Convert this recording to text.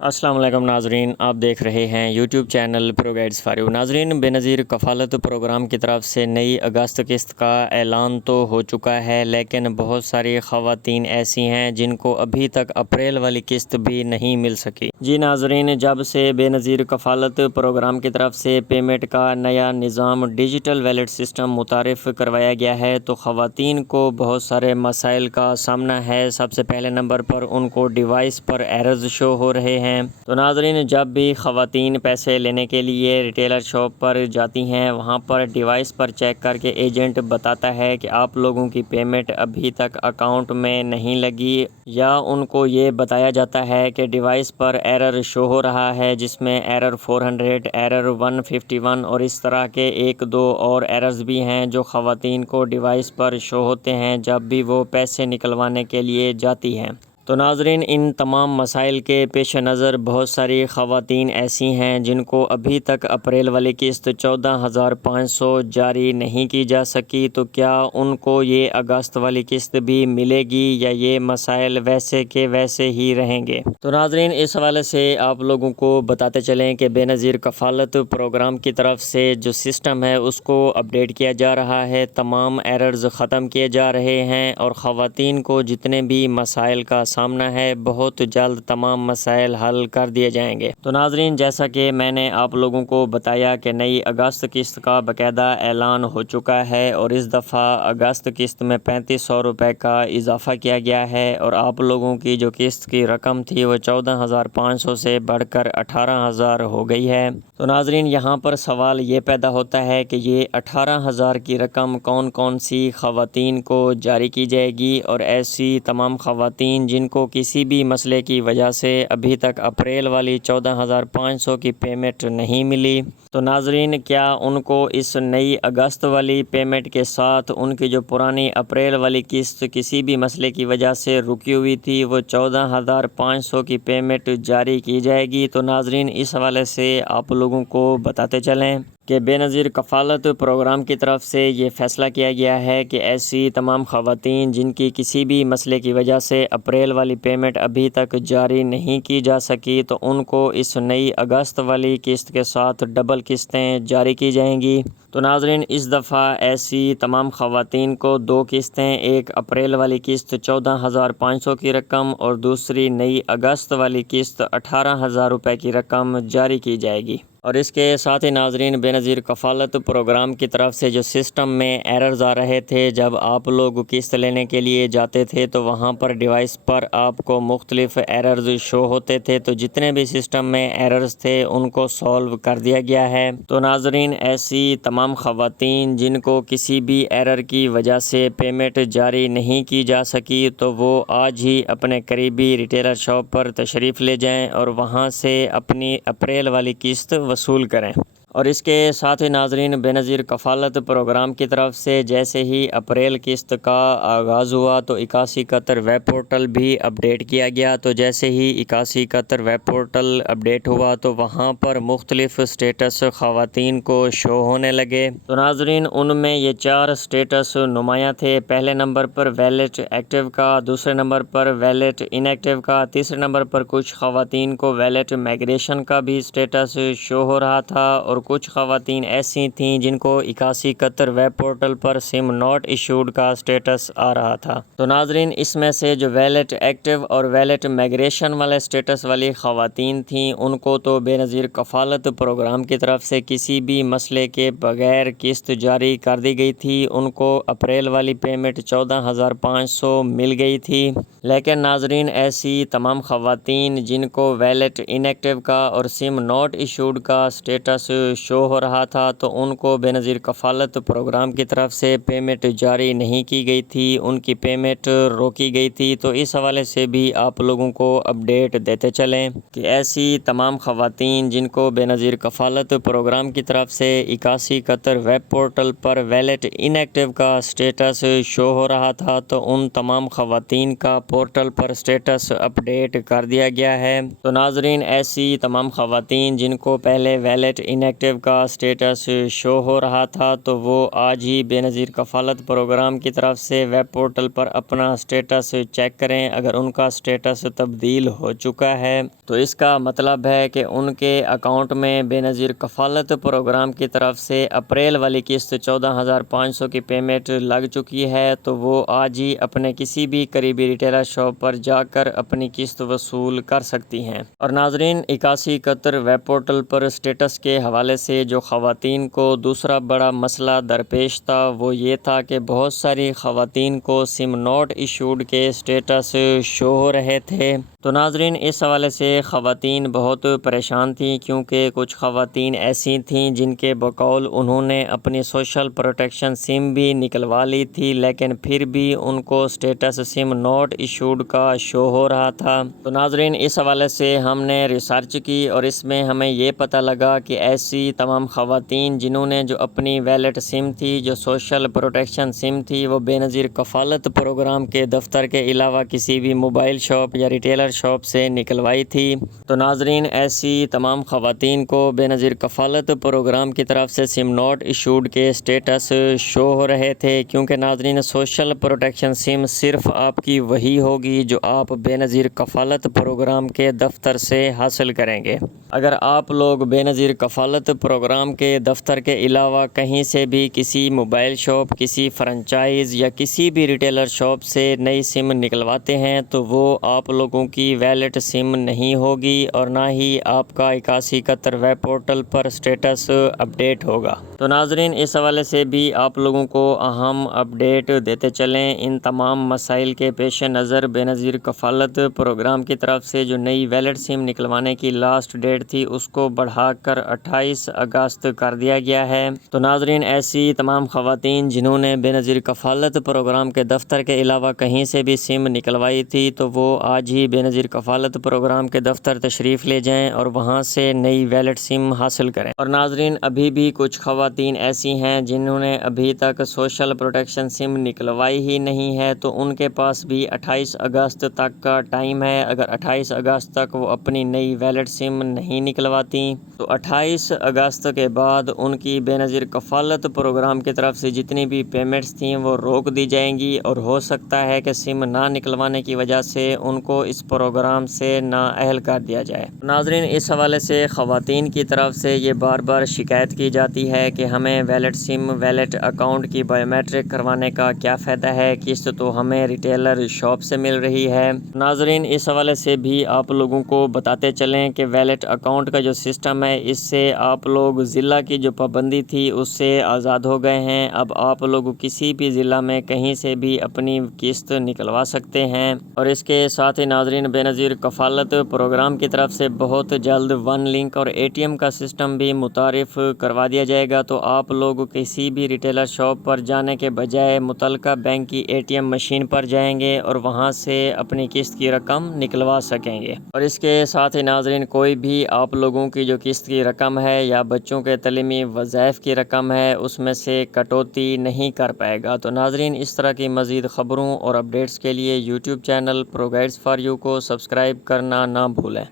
السلام علیکم ناظرین، آپ دیکھ رہے ہیں YouTube channel pro guides for you. ناظرین، بے نظیر کفالت پروگرام کی طرف سے نئی اگست قسط کا اعلان تو ہو چکا ہے، لیکن بہت ساری خواتین ایسی ہیں جن کو ابھی تک اپریل والی قسط بھی نہیں مل سکی۔ جی ناظرین، جب سے بے نظیر کفالت پروگرام کی طرف سے پیمنٹ کا نیا نظام ڈیجیٹل ویلیٹ سسٹم متعارف کروایا گیا ہے تو خواتین کو بہت سارے مسائل کا سامنا ہے۔ سب سے پہلے نمبر پر ان کو ڈیوائس پر ایررز شو ہو رہے ہیں۔ تو ناظرین، جب بھی خواتین پیسے لینے کے لیے ریٹیلر شاپ پر جاتی ہیں، وہاں پر ڈیوائس پر چیک کر کے ایجنٹ بتاتا ہے کہ آپ لوگوں کی پیمنٹ ابھی تک اکاؤنٹ میں نہیں لگی، یا ان کو یہ بتایا جاتا ہے کہ ڈیوائس پر ایرر شو ہو رہا ہے، جس میں ایرر 400، ایرر 151 اور اس طرح کے ایک دو اور ایررز بھی ہیں جو خواتین کو ڈیوائس پر شو ہوتے ہیں جب بھی وہ پیسے نکلوانے کے لیے جاتی ہیں۔ تو ناظرین، ان تمام مسائل کے پیش نظر بہت ساری خواتین ایسی ہیں جن کو ابھی تک اپریل والی قسط 14,500 جاری نہیں کی جا سکی، تو کیا ان کو یہ اگست والی قسط بھی ملے گی یا یہ مسائل ویسے کے ویسے ہی رہیں گے؟ تو ناظرین، اس حوالے سے آپ لوگوں کو بتاتے چلیں کہ بے نظیر کفالت پروگرام کی طرف سے جو سسٹم ہے اس کو اپڈیٹ کیا جا رہا ہے، تمام ایررز ختم کیے جا رہے ہیں اور خواتین کو جتنے بھی مسائل کا سامنا ہے بہت جلد تمام مسائل حل کر دیے جائیں گے۔ تو ناظرین، جیسا کہ میں نے آپ لوگوں کو بتایا کہ نئی اگست قسط کا باقاعدہ اعلان ہو چکا ہے اور اس دفعہ اگست قسط میں 3500 روپے کا اضافہ کیا گیا ہے اور آپ لوگوں کی جو قسط کی رقم تھی وہ 14,500 سے بڑھ کر 18,000 ہو گئی ہے۔ تو ناظرین، یہاں پر سوال یہ پیدا ہوتا ہے کہ یہ 18,000 کی رقم کون کون سی خواتین کو جاری کی جائے گی، اور ایسی تمام خواتین جن کو کسی بھی مسئلے کی وجہ سے ابھی تک اپریل والی 14,500 کی پیمنٹ نہیں ملی، تو ناظرین کیا ان کو اس نئی اگست والی پیمنٹ کے ساتھ ان کی جو پرانی اپریل والی قسط کسی بھی مسئلے کی وجہ سے رکی ہوئی تھی وہ 14,500 کی پیمنٹ جاری کی جائے گی؟ تو ناظرین، اس حوالے سے آپ لوگوں کو بتاتے چلیں کہ بے نظیر کفالت پروگرام کی طرف سے یہ فیصلہ کیا گیا ہے کہ ایسی تمام خواتین جن کی کسی بھی مسئلے کی وجہ سے اپریل والی پیمنٹ ابھی تک جاری نہیں کی جا سکی تو ان کو اس نئی اگست والی قسط کے ساتھ ڈبل قسطیں جاری کی جائیں گی۔ تو ناظرین، اس دفعہ ایسی تمام خواتین کو دو قسطیں، ایک اپریل والی قسط 14,500 کی رقم اور دوسری نئی اگست والی قسط 18,000 روپے کی رقم جاری کی جائے گی۔ اور اس کے ساتھ ہی ناظرین، بے نظیر کفالت پروگرام کی طرف سے جو سسٹم میں ایررز آ رہے تھے، جب آپ لوگ قسط لینے کے لیے جاتے تھے تو وہاں پر ڈیوائس پر آپ کو مختلف ایررز شو ہوتے تھے، تو جتنے بھی سسٹم میں ایررز تھے ان کو سولو کر دیا گیا ہے۔ تو ناظرین، ایسی تمام خواتین جن کو کسی بھی ایرر کی وجہ سے پیمنٹ جاری نہیں کی جا سکی تو وہ آج ہی اپنے قریبی ریٹیلر شاپ پر تشریف لے جائیں اور وہاں سے اپنی اپریل والی قسط وصول کریں۔ اور اس کے ساتھ ہی ناظرین، بے نظیر کفالت پروگرام کی طرف سے جیسے ہی اپریل قسط کا آغاز ہوا تو 8171 ویب پورٹل بھی اپڈیٹ کیا گیا۔ تو جیسے ہی 8171 ویب پورٹل اپڈیٹ ہوا تو وہاں پر مختلف سٹیٹس خواتین کو شو ہونے لگے۔ تو ناظرین، ان میں یہ 4 سٹیٹس نمایاں تھے۔ پہلے نمبر پر ویلٹ ایکٹیو کا، دوسرے number per wallet in active کا، تیسرے نمبر پر کچھ خواتین کو ویلٹ مائگریشن کا بھی سٹیٹس شو ہو رہا تھا، اور کچھ خواتین ایسی تھیں جن کو 8171 web portal per some not issued کا سٹیٹس آ رہا تھا۔ تو ناظرین، اس میں سے جو ویلٹ ایکٹیو اور ویلٹ مائگریشن والے سٹیٹس والی خواتین تھیں ان کو تو بے نظیر کفالت پروگرام کی طرف سے کسی بھی مسئلے کے بغیر قسط جاری کر دی گئی تھی، ان کو اپریل والی پیمنٹ 14,500 مل گئی تھی۔ لیکن ناظرین، ایسی تمام خواتین جن کو ویلٹ ان ایکٹیو کا اور سم ناٹ ایشوڈ کا سٹیٹس شو ہو رہا تھا تو ان کو بے نظیر کفالت پروگرام کی طرف سے پیمنٹ جاری نہیں کی گئی تھی، ان کی پیمنٹ روکی گئی تھی۔ تو اس حوالے سے بھی آپ لوگوں کو اپڈیٹ دیتے چلیں کہ ایسی تمام خواتین جن کو بے نظیر کفالت پروگرام کی طرف سے 8171 web portal per wallet in active کا سٹیٹس شو ہو رہا تھا تو ان تمام خواتین کا پورٹل پر سٹیٹس اپڈیٹ کر دیا گیا ہے۔ تو ناظرین، ایسی تمام خواتین جن کو پہلے ویلٹ ان ایکٹیو ایکٹیو کا سٹیٹس شو ہو رہا تھا تو وہ آج ہی بے نظیر کفالت پروگرام کی طرف سے ویب پورٹل پر اپنا سٹیٹس چیک کریں۔ اگر ان کا سٹیٹس تبدیل ہو چکا ہے تو اس کا مطلب ہے کہ ان کے اکاؤنٹ میں بے نظیر کفالت پروگرام کی طرف سے اپریل والی قسط 14,500 کی پیمنٹ لگ چکی ہے، تو وہ آج ہی اپنے کسی بھی قریبی ریٹیلر شاپ پر جا کر اپنی قسط وصول کر سکتی ہیں۔ اور ناظرین، 8171 ویب پورٹل پر سٹیٹس کے حوالے سے جو خواتین کو دوسرا بڑا مسئلہ درپیش تھا وہ یہ تھا کہ بہت ساری خواتین کو سم ناٹ ایشوڈ کے سٹیٹس شو ہو رہے تھے۔ تو ناظرین، اس حوالے سے خواتین بہت پریشان تھیں، کیونکہ کچھ خواتین ایسی تھیں جن کے بقول انہوں نے اپنی سوشل پروٹیکشن سم بھی نکلوا لی تھی، لیکن پھر بھی ان کو سٹیٹس سم ناٹ ایشوڈ کا شو ہو رہا تھا۔ تو ناظرین، اس حوالے سے ہم نے ریسرچ کی اور اس میں ہمیں یہ پتہ لگا کہ ایسی تمام خواتین جنہوں نے جو اپنی ویلٹ سم تھی، جو سوشل پروٹیکشن سم تھی، وہ بے نظیر کفالت پروگرام کے دفتر کے علاوہ کسی بھی موبائل شاپ یا ریٹیلر شاپ سے نکلوائی تھی۔ تو ناظرین، ایسی تمام خواتین کو بے نظیر کفالت پروگرام کی طرف سے سم ناٹ ایشوڈ کے سٹیٹس شو ہو رہے تھے، کیونکہ ناظرین، سوشل پروٹیکشن سم صرف آپ کی وہی ہوگی جو آپ بے نظیر کفالت پروگرام کے دفتر سے حاصل کریں گے۔ اگر آپ لوگ بے نظیر کفالت پروگرام کے دفتر کے علاوہ کہیں سے بھی کسی موبائل شاپ، کسی فرنچائز یا کسی بھی ریٹیلر شاپ سے نئی سم نکلواتے ہیں تو وہ آپ لوگوں کی ویلٹ سم نہیں ہوگی اور نہ ہی آپ کا 8171 ویب پورٹل پر سٹیٹس اپڈیٹ ہوگا۔ تو ناظرین، اس حوالے سے بھی آپ لوگوں کو اہم اپڈیٹ دیتے چلیں۔ ان تمام مسائل کے پیش نظر بے نظیر کفالت پروگرام کی طرف سے جو نئی ویلٹ سم نکلوانے کی لاسٹ ڈیٹ تھی اس کو بڑھا کر 28 اگست کر دیا گیا ہے۔ تو ناظرین، ایسی تمام خواتین جنہوں نے بے نظیر کفالت پروگرام کے دفتر کے علاوہ کہیں سے بھی سم نکلوائی تھی تو وہ آج ہی بے نظیر کفالت پروگرام کے دفتر تشریف لے جائیں اور وہاں سے نئی ویلٹ سم حاصل کریں۔ اور ناظرین، ابھی بھی کچھ خواتین ایسی ہیں جنہوں نے ابھی تک سوشل پروٹیکشن سم نکلوائی ہی نہیں ہے، تو ان کے پاس بھی 28 اگست تک کا ٹائم ہے۔ اگر 28 اگست تک وہ اپنی نئی ویلٹ سم نہیں نکلواتی تو 28 اگست کے بعد ان کی بے نظیر کفالت پروگرام کی طرف سے جتنی بھی پیمنٹس تھیں وہ روک دی جائیں گی، اور ہو سکتا ہے کہ سم نہ نکلوانے کی وجہ سے ان کو اس پروگرام سے نااہل کر دیا جائے۔ ناظرین، اس حوالے سے خواتین کی طرف سے یہ بار بار شکایت کی جاتی ہے کہ ہمیں ویلٹ سم، ویلٹ اکاؤنٹ کی بائیو میٹرک کروانے کا کیا فائدہ ہے، قسط تو ہمیں ریٹیلر شاپ سے مل رہی ہے۔ ناظرین، اس حوالے سے بھی آپ لوگوں کو بتاتے چلیں کہ ویلٹ اکاؤنٹ کا جو سسٹم ہے، اس سے آپ لوگ ضلع کی جو پابندی تھی اس سے آزاد ہو گئے ہیں۔ اب آپ لوگ کسی بھی ضلع میں کہیں سے بھی اپنی قسط نکلوا سکتے ہیں۔ اور اس کے ساتھ ہی ناظرین، بے نظیر کفالت پروگرام کی طرف سے بہت جلد ون لنک اور ATM کا سسٹم بھی متعارف کروا دیا جائے گا، تو آپ لوگ کسی بھی ریٹیلر شاپ پر جانے کے بجائے متعلقہ بینک کی ATM مشین پر جائیں گے اور وہاں سے اپنی قسط کی رقم نکلوا سکیں گے۔ اور اس کے ساتھ ہی ناظرین، کوئی بھی آپ لوگوں کی جو قسط کی رقم ہے یا بچوں کے تعلیمی وظائف کی رقم ہے اس میں سے کٹوتی نہیں کر پائے گا۔ تو ناظرین، اس طرح کی مزید خبروں اور اپڈیٹس کے لیے YouTube channel pro guides for you کو سبسکرائب کرنا نہ بھولیں۔